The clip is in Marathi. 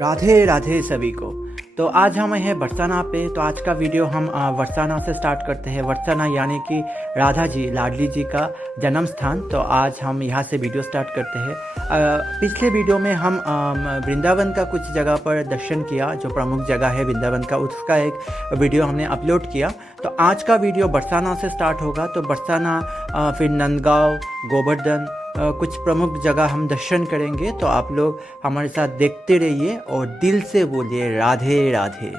राधे राधे सभी को। तो आज हम हैं बरसाना पे। तो आज का वीडियो हम बरसाना से स्टार्ट करते हैं। बरसाना यानी कि राधा जी लाडली जी का जन्म स्थान। तो आज हम यहाँ से वीडियो स्टार्ट करते हैं। पिछले वीडियो में हम वृंदावन का कुछ जगह पर दर्शन किया, जो प्रमुख जगह है वृंदावन का, उसका एक वीडियो हमने अपलोड किया। तो आज का वीडियो बरसाना से स्टार्ट होगा। तो बरसाना, फिर नंदगांव, गोवर्धन, कुछ प्रमुख जगह हम दर्शन करेंगे। तो आप लोग हमारे साथ देखते रहिए और दिल से बोलिए राधे राधे।